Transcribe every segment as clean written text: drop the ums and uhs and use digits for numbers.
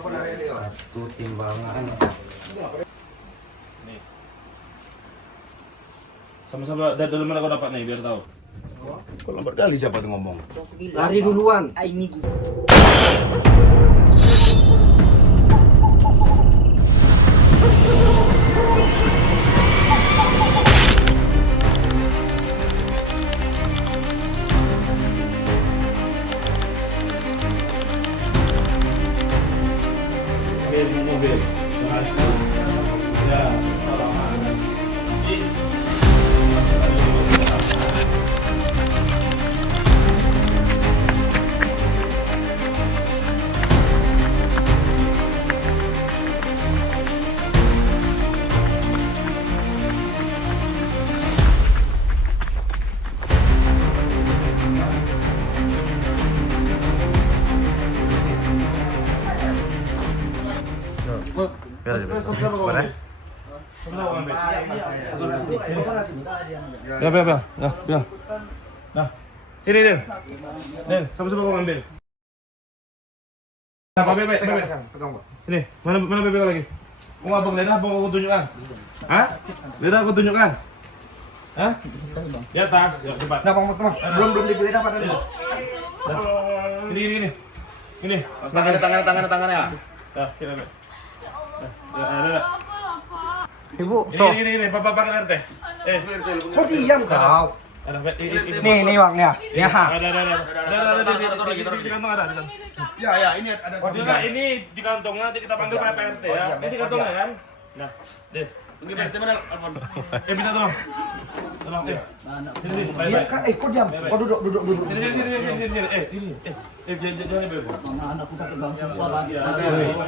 Satu timbangan. Nih. Sama-sama dari mana kau dapat nih biar tahu. Kok lambat kali siapa tuh ngomong? Lari duluan. Ini Mobil. Ya, Biar aja. Mana? Ya, ya. Nah, sini Del. Del, sama-sama kau ambil. Apa bebek? Sini, mana bebek lagi? Mau abang lidah, mau aku tunjukkan? Hah? Lidah aku tunjukkan? Hah? Di atas, ya cepat. Nah, Bang, belum digeledah pada ini. Ini. Tangannya. Ya, sini, Beb. Ya. Ibu, Ini, Papa pakai RT. kok diam kau? Ada, Nih, Bang, ya. Ya. Ada. Di kantong ada. Ya, ini ada. Ini di kantong nanti kita panggil Pak RT ya. Ini di kantongnya kan? Nah, deh. Ini berarti mana? Minta tolong. Sini, Iya, Kak, kok diam? Kok duduk. Sini. Sini. Jangan bebo. anakku pakai bang semua lagi.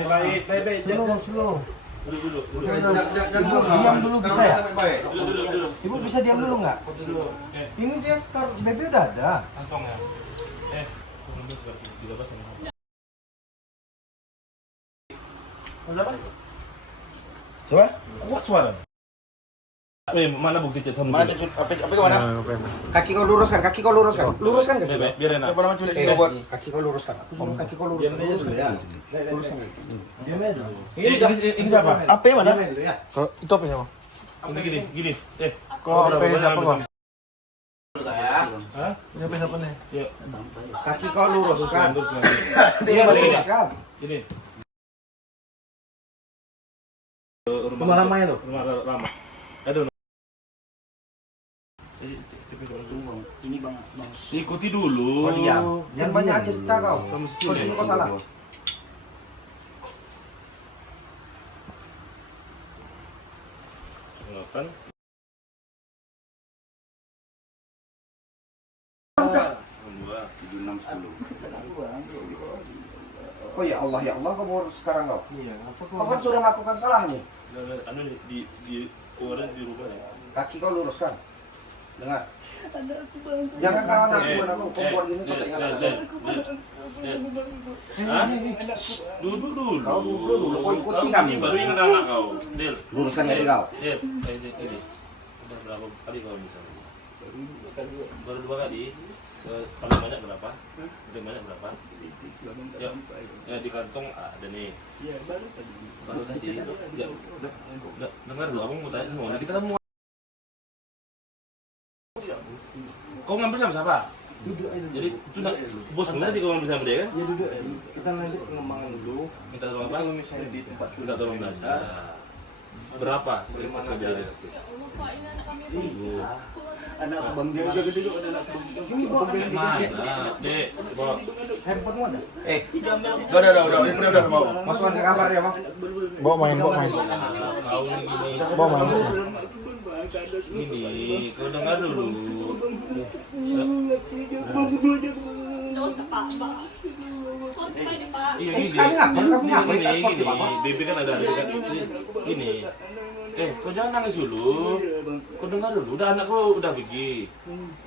Baik. Slow. Duduk. Diam dulu bisa ya? Baik. Duduk. Ibu bisa diam dulu nggak? Ini dia bebe udah ada. Kantongnya. Tunggu seperti 13 ini. Apa? Coba. Kuat suara. Mana bukti chat sama Mana cek apa kemana? Kaki kau luruskan. Luruskan kaki. Bebek, biar enak. Apa nama culik itu buat? Kaki kau luruskan. Aku suruh kaki kau luruskan. Luruskan. Ini siapa? Apa yang mana? Ya. Kalau itu apa siapa? Gini. Kok apa siapa kok? Hah? Ini apa siapa nih? Ya. Kaki kau luruskan. Iya, Luruskan. Ini. Rumah lama itu. Rumah lama. Aduh. Ini bang. Ikuti dulu. Kau diam. Jangan banyak cerita kau. Kau sini kau salah. Delapan. Oh ya Allah, kau baru sekarang kau. Iya, kau kan sudah melakukan salah nih. Anu di keluaran di rumah ya. Kaki kau luruskan. Dengar. Jangan kau anakku kau buat gini kau tak ingat. Duduk dulu. Kau duduk dulu, kau ikuti kami. Baru ingat anak kau. Del. Luruskan dari kau. Del. Ini. Berapa kali kau misalnya? Baru 2 kali. Paling banyak berapa? Paling banyak berapa? Ya di kantong ada nih. Baru tadi. Ya, dengar dulu, abang mau tanya semua. Kita kan mau. Kau ngambil sama siapa? Jadi itu bos nanti kau ngambil sama dia kan? Ya duduk. Kita lanjut pengembangan dulu. Minta tolong apa? Kalau misalnya di tempat Minta tolong belanja. Berapa? Sebelum Anak bang dia juga gede juga anak bang. Ini bawa mana? Dek, bawa. handphone ada. Udah. Ini udah mau. Masukkan ke kamar ya, Bang. Bawa main. Kau gini. Bawa main. Ini, kau dengar dulu. Iya gini. Bebe kan ada dekat ini. Kau jangan nangis dulu. Kau dengar dulu. Udah anakku udah pergi.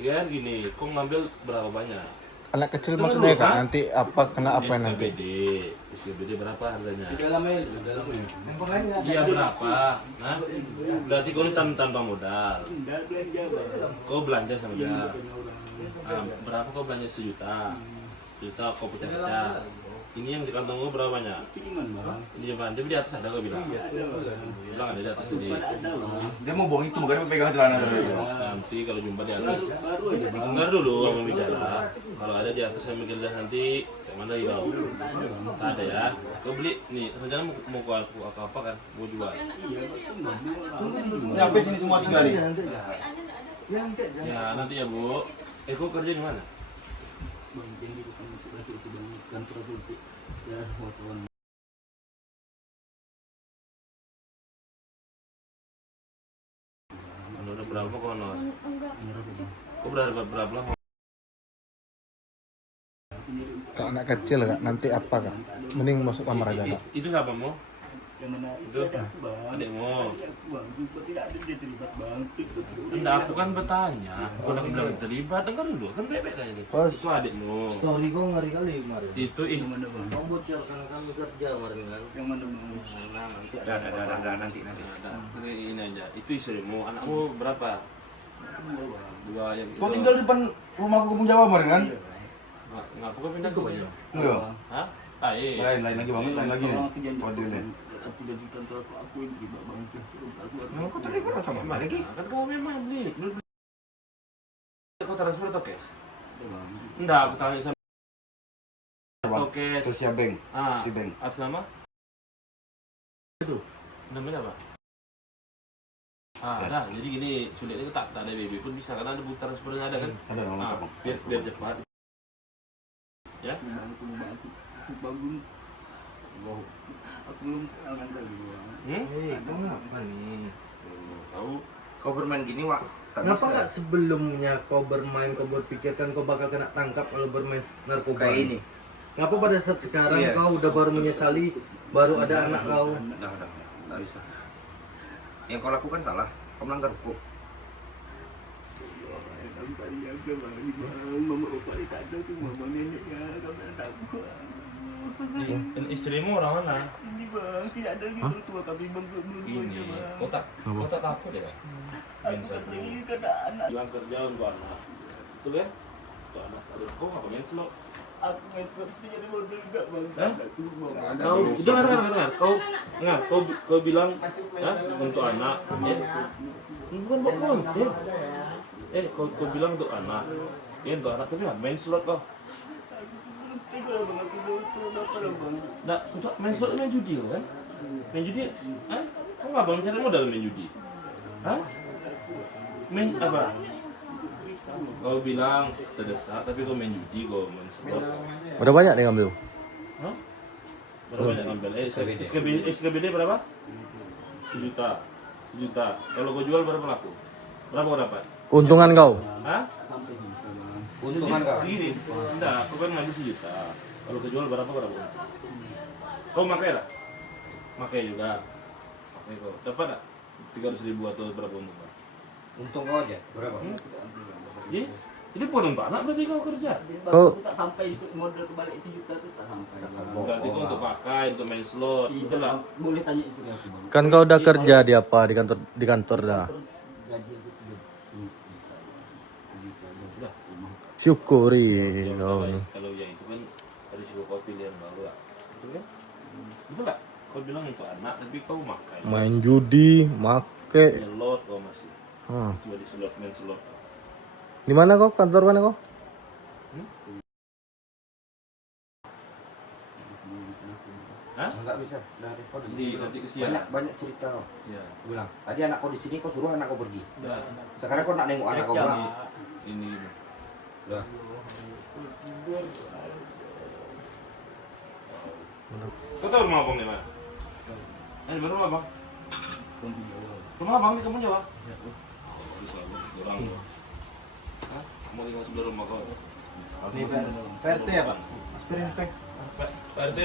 Ya gini. Kau ngambil berapa banyak? Anak kecil maksudnya kan nanti apa kena apa nanti? SKBD berapa harganya? Di dalamnya. Handphone lainnya. Iya berapa? Nah, berarti kau ini tanpa modal. Kau belanja sama dia. Berapa kau belanja 1 juta? 1 juta kau pecah-pecah. Ini yang di kantong gua berapa banyak? Ini mana? Ini jam tapi di atas ada gua bilang. Bilang ada di atas jadi. Ada lah. Dia mau bohong itu makanya pegang celana dulu. Nanti kalau jumpa di atas, Baru aja bang. dengar dulu yang bicara. Kalau ada di atas yang mikir nanti, yang mana lagi kau? Tak ada ya. Kau beli nih, rencana mau aku apa kan? Mau jual. Ini sampai sini semua tinggal nih. Ya nanti ya bu. Kau kerja di mana? Bang, tinggi bukan sebelah itu bang. Kantor politik. Ya, wartawan. Udah berapa kau honor? Enggak. Kau berapa lama? Kalau anak kecil kak, nanti apa kak? Mending masuk kamar aja kak. Itu siapa mau? Yang mana? Itu Bang. adikmu. Bang, juga tidak ada dia terlibat bang. Enggak, aku kan bertanya. Bukan aku bilang terlibat, dengar dulu. Kan bebek kayaknya nih. Itu adikmu. Story kau ngeri kali kemarin. Itu Yang mana bang? Kau bocorkan kami kerja kemarin kan. Yang mana bang? Nanti. Ada. Ini aja. Itu istrimu. Anakmu berapa? Dua yang Kau tinggal di depan rumahku kampung Jawa kemarin kan? Ngapu kau pindah ke Banyu? Enggak. Hah? Ah, iya. Lain lagi banget, lain lagi nih. Kode nih. Aku jadi kantor aku yang terlibat bang. Kau terlibat sama mana lagi? Kan kau memang beli. Kau transfer atau cash? Bang. Enggak, aku tanya sama Bang, atau cash. terus si Beng, Ah, si Beng. atas nama? Aduh, namanya apa? Ada. Jadi gini, sulitnya tak ada BB pun bisa karena ada bukti transfernya ada kan? Ada nama Ah, bang. biar cepat. Ya? Aku bangun. Wow. Aku belum kenal kan tadi bang. Kau ngapa nih? Tahu? Kau bermain gini Wak? Tak Kenapa bisa. nggak sebelumnya kau bermain, kau berpikirkan kau bakal kena tangkap kalau bermain narkoba? Kayak ini. Ngapa pada saat sekarang Iya. kau udah baru menyesali, baru ada anak kau? Nggak bisa. Yang kau lakukan salah. Kau melanggar hukum. Tadi jaga bang. Mama bapak ni tak ada semua bang neneknya. Kau tak tahu. Istrimu orang mana? Ini bang, tidak ada lagi orang tua kami bang. Ini. Kau tak takut ya? Aku kata ini kata anak. Jual kerja untuk anak. Betul ya? Untuk anak. Aduh, kau ngapa main slow? Aku main seperti jadi model juga bang. Hah? Aku bang. Kau dengar. Kau bilang untuk anak. Bukan buat konten. Kau bilang untuk anak. Untuk anak tapi nggak main slot kau. Tiga bang, aku berapa lah bang. Nah, untuk main slot main judi kan? Main judi? Hah? Kau nggak bang cari modal main judi? Hah? Main apa? Kau bilang terdesak tapi kau main judi, kau main slot. Udah banyak nih ngambil. Hah? Berapa banyak ngambil? SKBD berapa? 1 juta. 1 juta. Kalau kau jual berapa laku? Berapa kau dapat? Keuntungan kau. Hah? Untungan kau. Gini, enggak, kau kan ngambil 1 juta. Kalau kau jual berapa untung? Kau makai lah? Makai juga. Makai kau. Dapat tak? 300.000 atau berapa untung? Untung kau aja. Berapa? Jadi bukan untuk anak berarti kau kerja? Kau- Aku tak sampai ikut model kebalik 1 juta tu tak sampai. Berarti kau untuk pakai, untuk main slot. Betul lah. Boleh tanya istri aku bang. Kan kau udah kerja di apa di kantor dah. Gaji aku 3 Syukuri Ya, kau. kalau yang itu kan risiko kau pilihan baru lah. Betul kan? Betul lah. Kau bilang untuk anak tapi kau makai. Main judi, make. Nyelot kau masih. Hmm. Cuma di slot, main slot. Di mana kau? Kantor mana kau? Hah? Enggak bisa. Dari kau di sini. Nanti kesian. Banyak cerita kau. Ya. Aku bilang, tadi anak kau di sini kau suruh anak kau pergi. Ya. Sekarang kau nak nengok anak kau pulang. Ini. Udah. Kau tahu rumah abang di mana? Di mana rumah abang? Rumah abang di kampung Jawa? Bisa, orang. Hah? Mau tinggal sebelah rumah kau? PRT ya Pak? Aspirin P. PRT,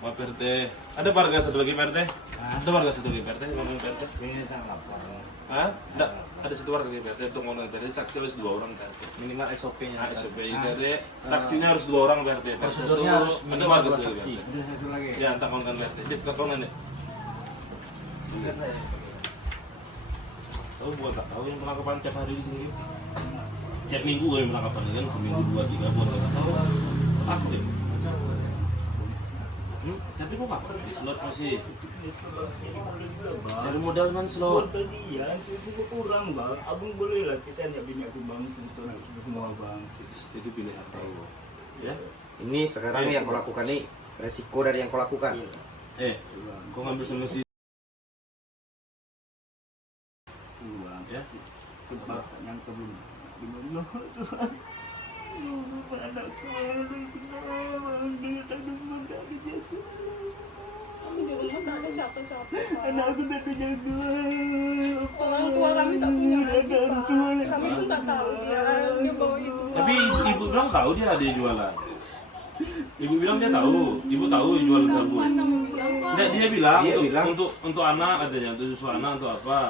mau PRT. Ada warga satu lagi PRT? Ada warga satu lagi PRT? Ngomong PRT? Hah? Enggak. Ada satu warga lagi PRT untuk ngomong PRT. Saksi harus 2 orang PRT. Minimal SOP-nya. SOP PRT. Saksinya harus 2 orang PRT. Prosedurnya harus ada minimal warga 2 satu lagi saksi. PRT. Ya, entah kawan-kawan PRT. Jadi kau nih. Tahu buat tak tahu yang penangkapan tiap hari di sini. Tiap minggu yang penangkapan ini kan seminggu 2-3 buat tak tahu. Aku ya. mau apa? Di slot masih. Cari modal kan slot. Modal dia, cukup kurang bang. Abang boleh lah kita hanya bini aku bang, untuk semua bang. Itu pilihan tahu. Ya. Ini sekarang yang kau lakukan nih resiko dari yang kau lakukan. Kau ngambil solusi. Bang, Ya. sebab yang belum gimana Tuhan. Anakku, dia tak ada dijaga. Kami di rumah tak ada siapa-siapa, Pak. Anakku tak dijaga. Orang tua kami tak punya lagi, Ada orang Pak. tua Kami pun tak tahu dia bawa ibu. Tapi ibu bilang tahu dia ada yang jualan. Ibu bilang dia tahu. Ibu tahu jualan sabu. Mana bilang, Pak? Nggak, dia bilang, Dia bilang. untuk anak katanya, untuk susu anak untuk apa?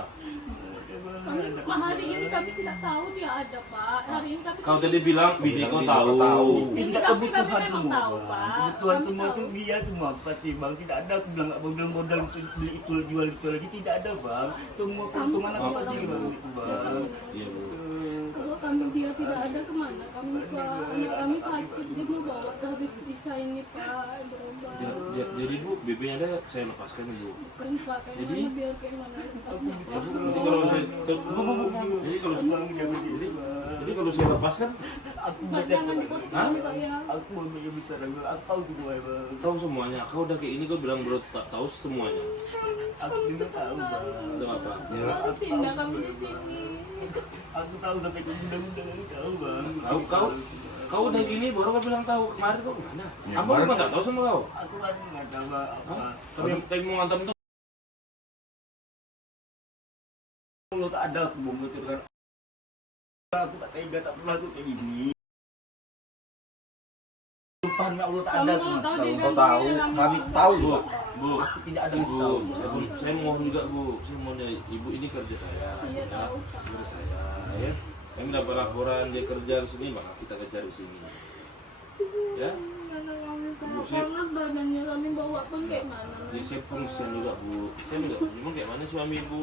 Hari ini kami tidak tahu dia ada, Pak. Hari ini kami Kau tadi bilang bini kau tahu. Ini Tidak kami kebutuhan memang semua tahu, bang. Pak. Kebutuhan Kami semua tahu. tuh dia semua pasti bang. Tidak ada aku bilang abang bilang modal untuk beli itu jual itu lagi tidak ada bang. Semua keuntungan aku pasti bang itu bang. Iya, Bu. Kalau kami dia tidak ada kemana? Kami, Pak. Anak kami sakit, dia mau bawa ke habis bisa ini, Pak. Berobat. Jadi Bu, BP-nya ada saya lepaskan Bu. Bukan, Pak. Kayak Jadi? mana biar kayak mana lepasnya, Pak. Jadi kalau saya, jadi kalau saya lepaskan, Aku Pak, jangan diposting, Hah? Pak, ya. aku mau besar aku tahu semua bang. tahu semuanya. Kau udah kayak ini kau bilang bro tak tahu semuanya. Aku juga tahu bang. Itu apa? Baru pindah kami di sini. Aku tahu sampai ke undang-undang aku tahu bang. Kau udah gini baru kau bilang tahu. Kemarin kau kemana? Apa kau nggak tahu sama kau? Aku kan nggak tahu bang apa. Hah? Tapi mau ngantam itu Kalau tak ada aku bongkar itu kan. Aku tak tega tak pernah aku kayak gini. Tuhan ya Allah tak ada aku mas. Kau tahu, kami tahu. Bu, Aku tidak ada mas Bu, tahu. saya mohon juga Bu, saya mohon ya, Ibu ini kerja saya, Iya, ya, tahu. kerja saya, ya. Kami dapat laporan dia kerja di sini, maka kita kejar di sini, ya. Mana kami Bu, sama saya- panas badannya kami bawa pun kayak mana? Ya saya pengisian juga Bu, saya juga bingung kayak mana suami Bu,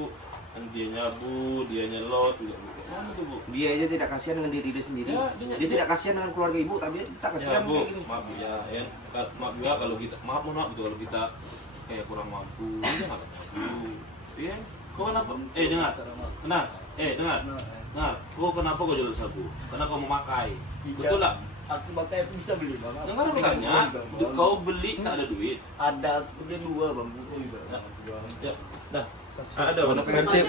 kan dia nyabu, dia nyelot juga Bu, kayak mana tuh Bu? Dia aja tidak kasihan dengan diri dia sendiri. Ya, Dia tidak kasihan dengan keluarga ibu, tapi dia tak Ya kasihan Bu, kayak gini. maaf Bu ya, maaf juga kalau kita, maaf gitu kalau kita kayak kurang mampu, ya nggak mampu, ya. Kau kenapa? Dengar, kau kenapa kau jual sabu? Karena kau memakai, betul lah? Aku pakai aku bisa beli bang. Yang mana bertanya, kau beli tak ada duit? Ada aku dia dua bang. Bukan juga. Ya, dah. Ada mana? Nanti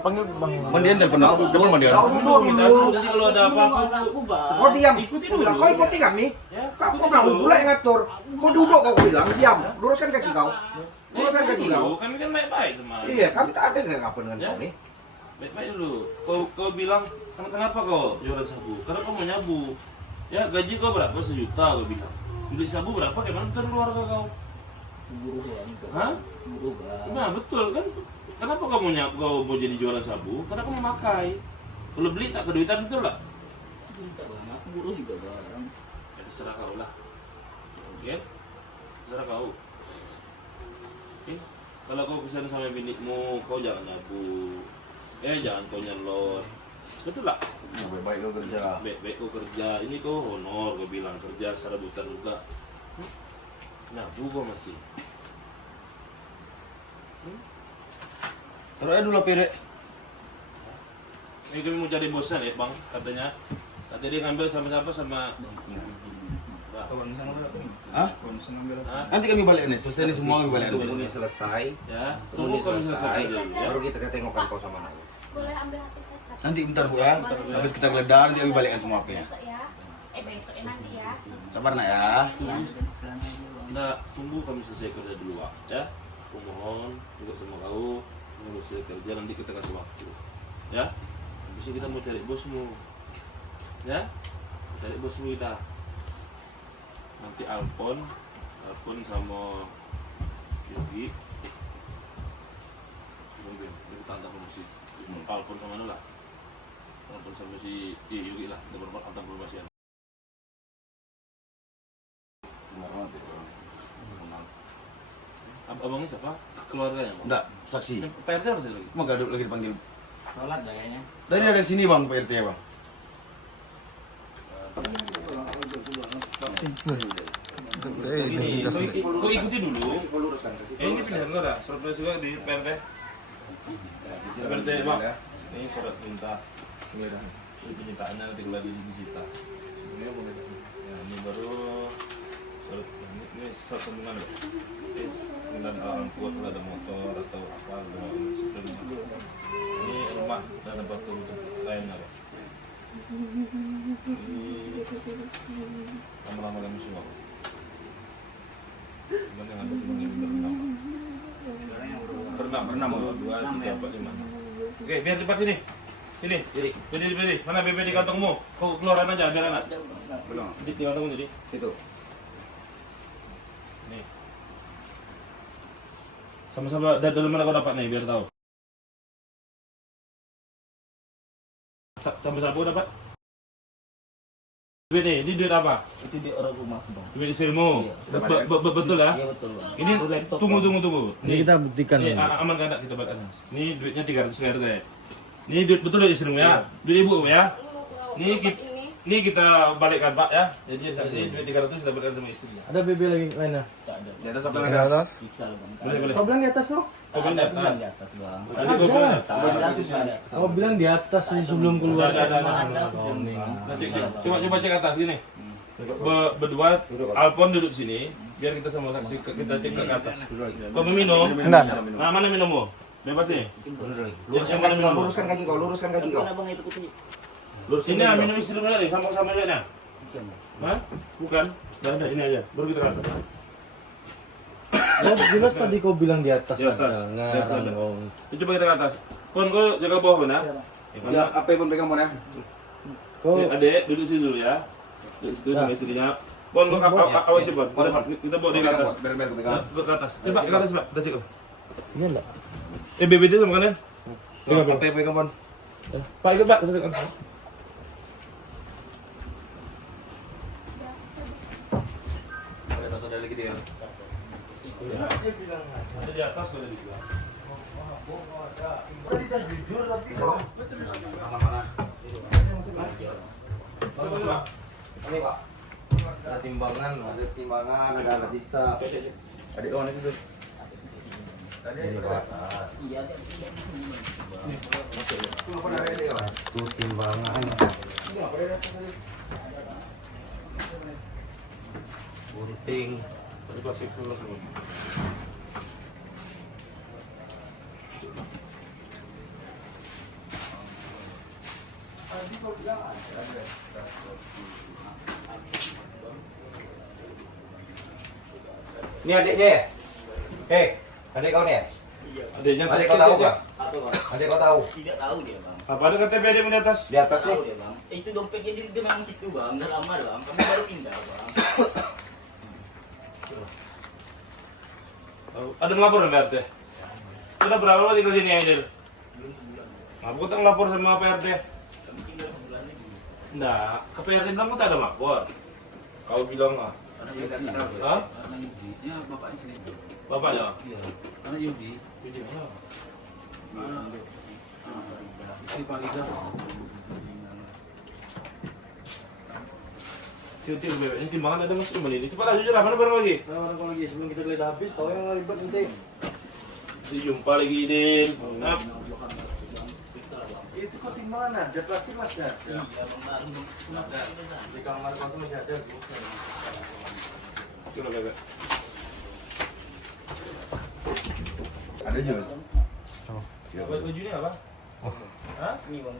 panggil bang. Mandian telepon aku, telepon mandian. Kau duduk dulu. Nanti kalau ada apa-apa, Aku bang. Kau diam. Ikuti Kau bilang, dulu. kau ikuti kami. Ya, Kau ikuti kamu dulu. pula yang ngatur. Kau duduk kau bilang, diam. Luruskan kaki kau. Luruskan kaki dulu. kau. Kami kan baik-baik sama. Iya, kami tak ada yang apa dengan Ya. kau nih. Baik-baik dulu. Kau bilang, kenapa kau jualan sabu? Karena kau mau nyabu. Ya, gaji kau berapa? 1 juta kau bilang. Beli sabu berapa? Kayak mana tuh keluarga kau? Buru bang. Hah? Buru bang. Nah, betul kan? Kenapa kau mau jadi jualan sabu? Karena kau mau makai. Kalau beli tak keduitan betul lah. Tidak bang. Aku buru juga bang. Ya, terserah kau lah. Oke? Terserah kau. Oke? Kalau kau pesan sama binikmu, kau jangan nyabu. Jangan kau nyelot. Betul lah? Baik kau kerja. Baik-baik kau kerja. Ini kau honor, kau bilang kerja secara buta juga. Nyabu kau masih. Terus aja dulu pire. Ini kami mau cari bosan ya bang, katanya. Katanya dia ngambil sama siapa sama. Kawan sana berapa nih? Hah? Kawan sana berapa? Hah? Nanti kami balik nih, selesai nih semua kami balik Tunggu nih. ini selesai. Ya, Tunggu ini kami selesai. dulu, ya. Baru kita tengokkan kau sama anaknya. Boleh ambil HP cacat. Nanti bentar Bu ya. Habis kita geledah nanti kami balikkan semua HP-nya. Besok ya. Besoknya nanti ya. Sabar nak ya. Nggak, tunggu kami selesai kerja dulu Wak. Ya. Aku mohon juga sama kau, kami selesai kerja nanti kita kasih waktu. Ya. Habis itu kita mau cari bosmu. Ya. Cari bosmu kita. Nanti Alpon sama Yogi. Mungkin kita antar promosi. Alpon sama mana lah? Alpon sama si Yogi lah. Kita berbuat antar promosian. Abangnya siapa? Keluarganya bang? Enggak, saksi. PRT harus ada lagi? Mau gaduk lagi dipanggil. Sholat kayaknya. Dari ada di sini bang PRT ya bang. identitas deh. Kau ikuti dulu. Kau luruskan kaki. Ini pilihan lo dah. Surat juga di PRT. PRT bang. Ini surat perintah. Ini dah. Ini penyitaannya nanti kalau disita. Ini boleh. Ya, ini baru surat ini surat sambungan loh. Kemudian orang tua kalau ada motor atau apa ini rumah dan ada batu untuk lainnya loh. Ini lama-lama lagi semua. Cuman yang ada cuma yang berenam. 2, 3, 4, 5. Oke, biar cepat sini. Sini, berdiri. Mana BB di kantongmu? Kau keluaran aja, biar anak. Belum. Di kantongmu jadi. Situ. Nih. Sama-sama dari mana kau dapat nih, biar tahu. Sampai sabu dapat? Duit nih, ini duit apa? Itu di orang rumah bang. Duit hasilmu. Betul ya? Iya betul bang. Ini tunggu. Ini kita buktikan. Nih, aman kan kita balik atas. Ini duitnya 300 RT. Ini duit betul duit istrimu ya? Duit ibu ya? Ini kita balikkan Pak ya. Jadi ini duit 300 kita balikkan sama istrinya. Ada BB lagi lainnya. Tak ada. Di atas apa Di yang ada? atas. Siksa bang. Boleh. Kau bilang di atas loh. Kau bilang di atas. Di atas bang. Tadi kau bilang. Ada. Kau bilang di atas sebelum keluar. Ada. Nanti coba cek atas gini. Berdua, Alpon duduk sini, biar kita sama saksi kita cek ke atas. Kau meminum? Enggak. Nah, mana minummu? Bebas nih. Luruskan kaki kau, luruskan kaki kau. Abang itu putih. Ini minum istri dulu nih, sama-sama aja. Hah? Bukan? Dah, ini aja. Baru kita ke atas. Ya jelas tadi kau bilang di atas. Di atas. Nah, Di atas ada. ngomong. Coba kita ke atas. Kon, kau jaga bawah benar? Ya, apa pun pegang ya. Kau Adek, duduk sini dulu ya. Duduk situ sama istrinya. Bon, kau awas sih, Bon. Kita bawa dia ke atas. Biar pegang. Ke atas. Coba ke atas, Pak. Kita cek. ini enggak? BBT sama kan ya? Apa pegang pun. Pak, ikut Pak. Kita ke atas. Ada lagi dia. Ada di atas, boleh dibilang. Mana? Coba. Ini Pak. Ada timbangan. Ada timbangan, ada alat hisap. Ada oh itu. Tadi ada di atas. Iya. Cuma pada ada dia, Pak. Tuh timbangan. Ini apa dia atas tadi? Gunting. Tadi plastik dulu semua. Ini adik dia. Adik kau nih. Adiknya Adik kau tahu aja. enggak? Adik kau tahu? Tidak tahu dia bang. Apa ada KTP adik di atas? Di atas Tahu nih. dia bang. Itu dompetnya dia memang situ bang. Udah lama bang. Kamu baru pindah bang. Ada melapor sama PRT? Sudah berapa lama tinggal sini Aidil? Aku tak lapor sama PRT. Nah, ke PRT bilang tak ada lapor. Kau bilang ah. Hah? Karena Yudi-nya bapaknya sini. Bapaknya? Iya. Karena Yudi, Yudi mana? mana? Si Farida. Si bebek ini timbangan ada masuk kembali ini. Cepat jujur lah, mana barang lagi? Nah, kalau lagi sebelum kita geledah habis, kau yang ribet nanti. Si jumpa lagi Din. Nah, Itu kok timbangan ada plastik mas ya? Iya bang. Di kamar kau tuh masih ada. itu lah bebek. Ada juga. Bajunya apa? Hah? Ini bang.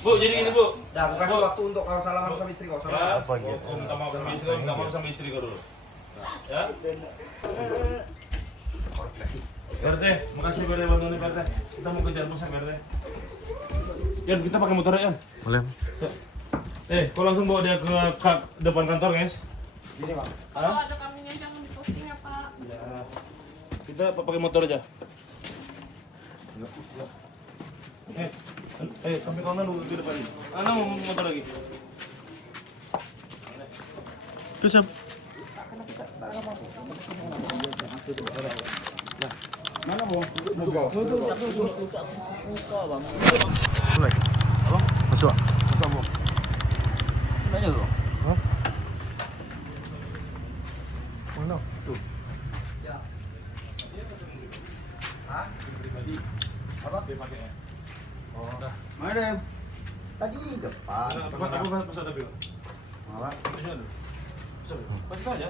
Bu, jadi gini Bu. Dah, aku kasih waktu untuk kau salaman sama istri kau. Ya, Salaman. kau minta maaf sama istri, minta maaf sama istri kau dulu. Ya. PRT, makasih PRT bantuan PRT. Kita mau kejar bos PRT. Yan, kita pakai motor ya. Boleh. Kau langsung bawa dia ke depan kantor, guys. Sini, Bang. Hah? Ada kambingnya jangan diposting ya Pak. Ya. Kita pakai motor aja. Sampai kanan dulu di depan ini. Ana mau motor lagi. Terus siap? Mulai. Apa? Masuk. Tuh. Ya. Hah? Pribadi. Apa? Dia pakainya. Oh. Mana Dem? Tadi di depan. Apa pesan tapi? Apa? Pesan dulu. Pesan aja.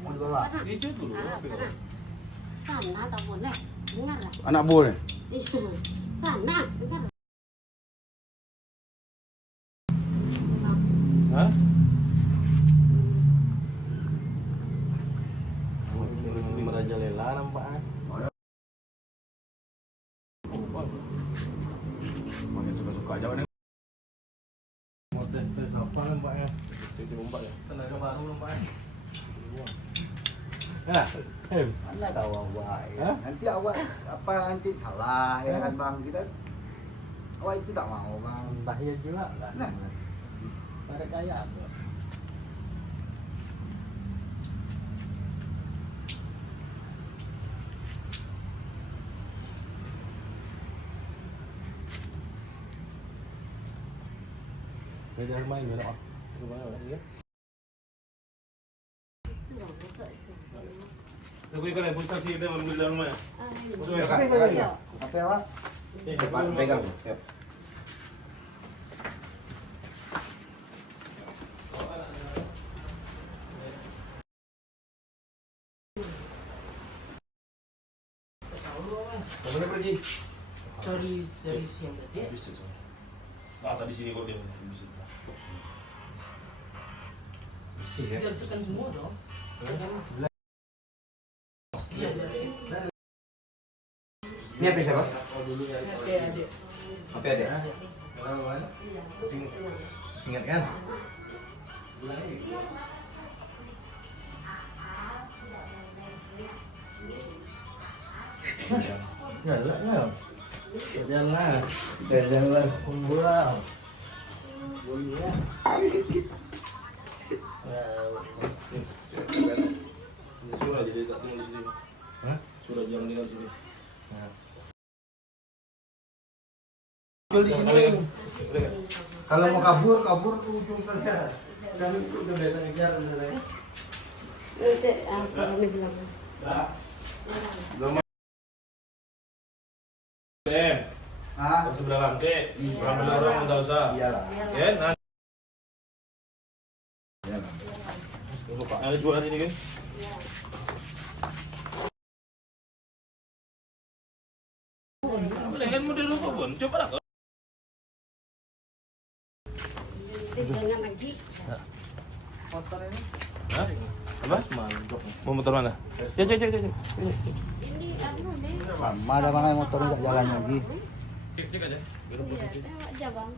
Mau dibawa? Hijau dulu. Sana tak boleh, dengar lah. Anak buah nih. Sana, dengar. Hah? Ini merajalela nampaknya. Makin suka-suka aja nih. Mau tes apa nampaknya? Cuci ombak ya. Tenaga baru nampaknya. Nah, Anda tahu awak ya. Hah? Nanti awak apa nanti salah ya kan bang kita. Awak itu tak mau bang. Bahaya juga lah. Nah. Pada kaya apa? Jangan main ya, Pak. aku ikan ya, pulsa sih dia ambil dalam rumah ya. Masuk ya, Kak? Apa awak? Pegang. Ya. Kamu pergi? Dari siang tadi. Ah, tadi sini kok dia. Dibersihkan semua dong. Iya, bersih. Ini apa siapa? Oke, adik. Apa ada? Ingat kan? Jalan. Jalan kumbul. Surah jadi tak tinggal di sini. Hah? Surah jangan tinggal di sini. Jual di sini. Kalau mau kabur ke ujung sana. Kami itu udah datang ngejar saya. Nanti kami bilang. Ah, Sebelah lantai, ambil orang enggak usah. iyalah. Ya, nah. Iyalah. Ada jualan sini kan? Boleh kan mau dirubah pun, coba lah. Jangan lagi. Hah? Apa? Mau motor mana? Cek. Ini anu nih. Lama ada bang motor nggak jalan lagi. Cek aja. Iya, tengok aja bang.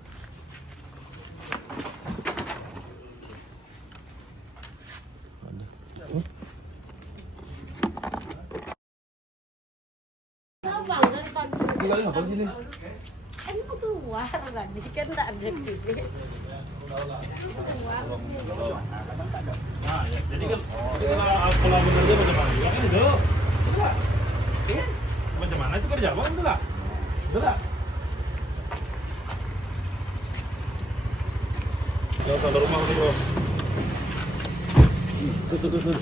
Tahu bang dari pagi. Tinggalin apa di sini? Mau keluar tadi kan tak ada di sini. Keluar. Nah, ya. Jadi kan kalau benar dia macam mana? Ya kan itu. Enggak. Ya. Macam mana itu kerja bang? Enggak. Enggak. Jangan sampai rumah ini bro. Tuh.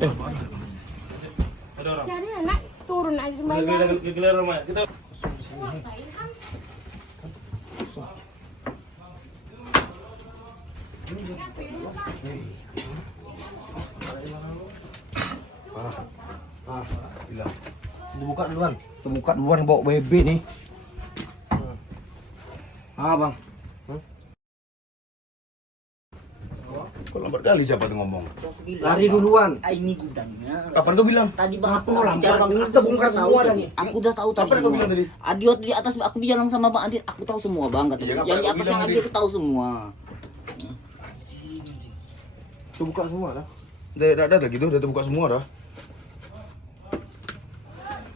Mana? Ada orang. Jadi anak turun aja sembahyang. Gelar rumah. Kita Hilang. Dibuka duluan. Buka duluan bawa BB nih. Ah bang. Kok lambat kali siapa tuh ngomong? Lari duluan. Ini gudangnya. Kapan kau bilang? Tadi bang aku lambat. bang Ini kita bongkar semua tadi. Aku udah tahu tadi. Kapan kau bilang tadi? Adiot di atas aku bilang sama Bang Adit, aku tahu semua bang. Iya, kapan Yang di kau atas bilang yang tadi? Adit aku tahu semua. Terbuka semua dah. Dah ada gitu, dah terbuka semua dah.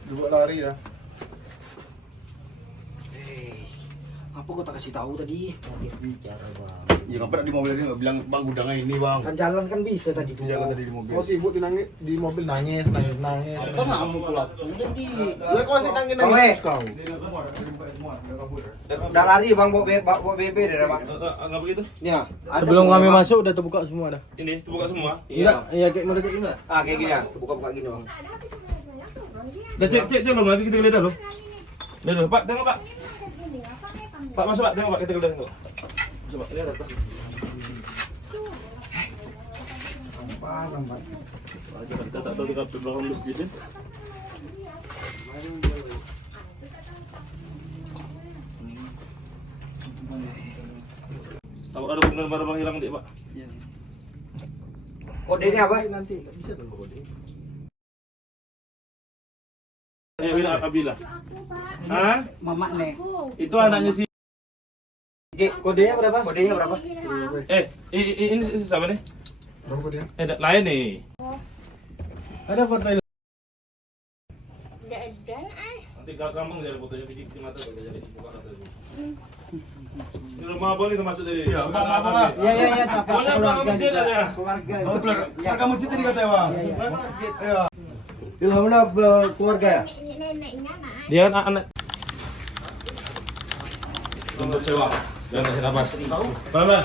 Juga lari dah. Apa kau tak kasih tahu tadi? Ya ngapa nak di mobil ini nggak bilang bang gudangnya ini bang. Kan jalan kan bisa tadi tuh. Jangan tadi di mobil. Kau sibuk di mobil nangis. Apa ngamuk tuh lah? Ya kau sih nangis Bang, Le. terus kau. Udah lari bang, bawa BB deh bang. Enggak begitu. Ya. Sebelum kami masuk udah terbuka semua dah. Ini terbuka semua. Iya. Iya kayak mau dekat ini. Ah kayak gini ya, buka-buka gini bang. Dah cek belum nanti kita lihat dulu. Lihat dulu, Pak, tengok Pak. Pak masuk Pak, tengok Pak, kita lihat tengok. Coba lihat atas. Kita tak tahu dekat belakang masjid ni. Tahu ada benar barang hilang dik Pak. Kodenya apa? Ya bilang Abila. Hah? Mama nih. Itu anaknya si. Kodenya berapa? Kodenya berapa? Ini siapa nih? Berapa dia? Lain nih. Ada foto ini. Nanti gampang jadi fotonya di mata kalau jadi buka mata dulu. Ini rumah abang ini termasuk dari. Iya, abang. Iya, capek Pokoknya abang masjid aja. keluarga. Oh, keluarga masjid tadi katanya bang. Iya. Ilhamnya keluarga ya. Dia anak. Untuk sewa. Jangan kasih nafas. Tahu? Mana?